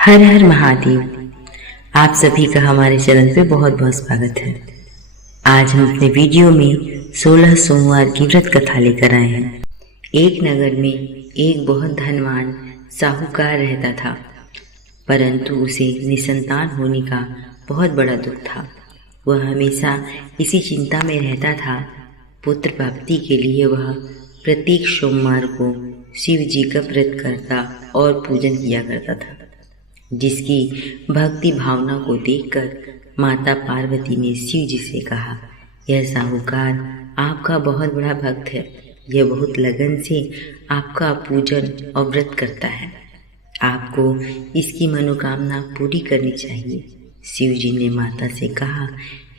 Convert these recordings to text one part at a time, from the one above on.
हर हर महादेव। आप सभी का हमारे चैनल पे बहुत बहुत स्वागत है। आज हम अपने वीडियो में 16 सोमवार की व्रत कथा लेकर आए हैं। एक नगर में एक बहुत धनवान साहूकार रहता था, परंतु उसे निसंतान होने का बहुत बड़ा दुख था। वह हमेशा इसी चिंता में रहता था। पुत्र प्राप्ति के लिए वह प्रत्येक सोमवार को शिव जी का व्रत करता और पूजन किया करता था, जिसकी भक्ति भावना को देखकर माता पार्वती ने शिव जी से कहा, यह साहूकार आपका बहुत बड़ा भक्त है। यह बहुत लगन से आपका पूजन और व्रत करता है। आपको इसकी मनोकामना पूरी करनी चाहिए। शिव जी ने माता से कहा,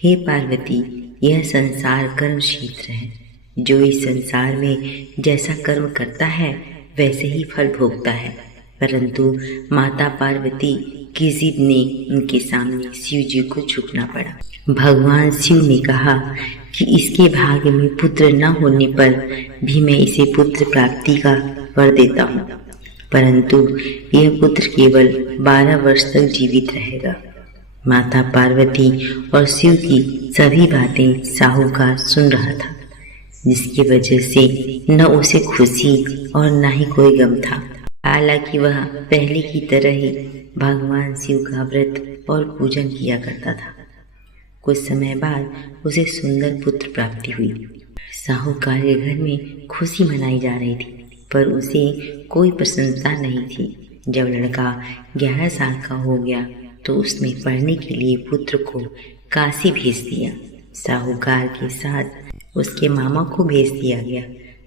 हे पार्वती, यह संसार कर्म क्षेत्र है। जो इस संसार में जैसा कर्म करता है वैसे ही फल भोगता है। परंतु माता पार्वती की जिद ने उनके सामने शिव जी को झुकना पड़ा। भगवान शिव ने कहा कि इसके भाग्य में पुत्र न होने पर भी मैं इसे पुत्र प्राप्ति का वर देता हूँ, परंतु यह पुत्र केवल 12 वर्ष तक जीवित रहेगा। माता पार्वती और शिव की सभी बातें साहूकार सुन रहा था, जिसकी वजह से न उसे खुशी और न ही कोई गम था। हालांकि वह पहले की तरह ही भगवान शिव का व्रत और पूजन किया करता था। कुछ समय बाद उसे सुंदर पुत्र प्राप्ति हुई। साहूकार के घर में खुशी मनाई जा रही थी, पर उसे कोई प्रसन्नता नहीं थी। जब लड़का 11 साल का हो गया तो उसने पढ़ने के लिए पुत्र को काशी भेज दिया। साहूकार के साथ उसके मामा को भेज दिया गया।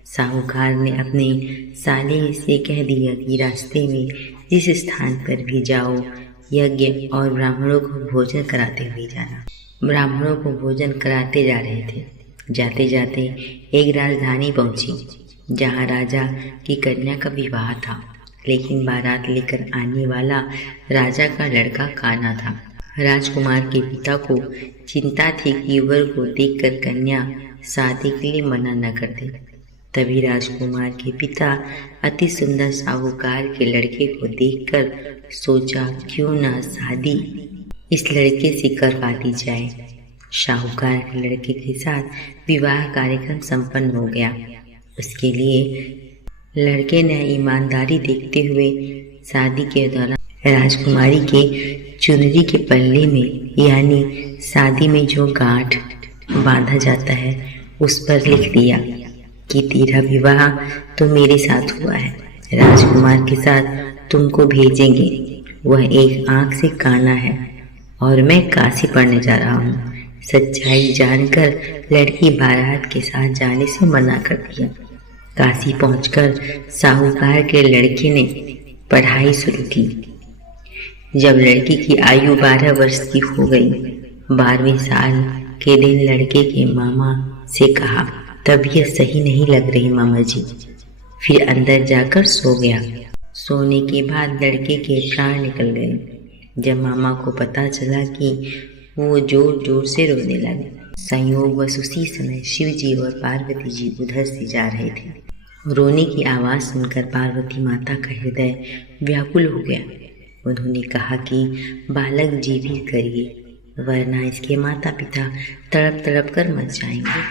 साहूकार ने अपने साले से कह दिया कि रास्ते में जिस स्थान पर भी जाओ, यज्ञ और ब्राह्मणों को भोजन कराते हुए जाना। ब्राह्मणों को भोजन कराते जा रहे थे। जाते जाते एक राजधानी पहुंची, जहां राजा की कन्या का विवाह था, लेकिन बारात लेकर आने वाला राजा का लड़का काना था। राजकुमार के पिता को चिंता थी कि वर को देखकर कन्या शादी के लिए मना न कर दे। तभी राजकुमार के पिता अति सुंदर साहूकार के लड़के को देखकर सोचा, क्यों ना शादी इस लड़के से करवा दी जाए। साहूकार के लड़के के साथ विवाह कार्यक्रम संपन्न हो गया। उसके लिए लड़के ने ईमानदारी देखते हुए शादी के दौरान राजकुमारी के चुनरी के पल्ले में, यानी शादी में जो गांठ बांधा जाता है, उस पर लिख दिया कि तेरा विवाह तो मेरे साथ हुआ है। राजकुमार के साथ तुमको भेजेंगे। वह एक आंख से काना है और मैं काशी पढ़ने जा रहा हूँ। सच्चाई जानकर लड़की बारात के साथ जाने से मना कर दिया। काशी पहुंचकर साहूकार के लड़के ने पढ़ाई शुरू की। जब लड़की की आयु 12 वर्ष की हो गई, 12वें साल के दिन लड़के के मामा से कहा, तबीयत सही नहीं लग रही मामा जी। फिर अंदर जाकर सो गया। सोने के बाद लड़के के प्राण निकल गए। जब मामा को पता चला कि वो जोर जोर से रोने लगे। संयोगवश उसी समय शिव जी और पार्वती जी उधर से जा रहे थे। रोने की आवाज़ सुनकर पार्वती माता का हृदय व्याकुल हो गया। उन्होंने कहा कि बालक जीवित करिए, वरना इसके माता पिता तड़प तड़प कर मर जाएंगे।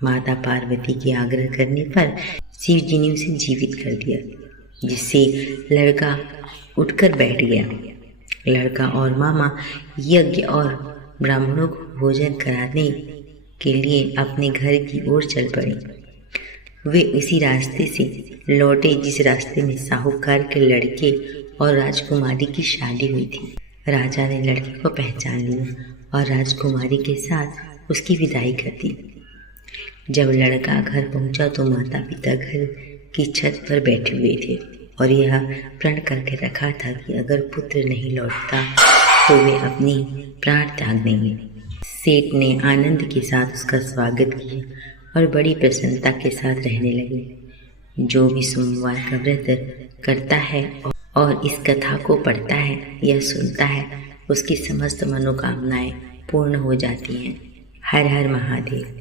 माता पार्वती के आग्रह करने पर शिव जी ने उसे जीवित कर दिया, जिससे लड़का उठकर बैठ गया। लड़का और मामा यज्ञ और ब्राह्मणों को भोजन कराने के लिए अपने घर की ओर चल पड़े। वे उसी रास्ते से लौटे जिस रास्ते में साहूकार के लड़के और राजकुमारी की शादी हुई थी। राजा ने लड़के को पहचान लिया और राजकुमारी के साथ उसकी विदाई कर दी। जब लड़का घर पहुंचा तो माता पिता घर की छत पर बैठे हुए थे और यह प्रण करके रखा था कि अगर पुत्र नहीं लौटता तो वे अपनी प्राण त्याग देंगे। सेठ ने आनंद के साथ उसका स्वागत किया और बड़ी प्रसन्नता के साथ रहने लगे। जो भी सोमवार का व्रत करता है और इस कथा को पढ़ता है या सुनता है, उसकी समस्त मनोकामनाएं पूर्ण हो जाती हैं। हर हर महादेव।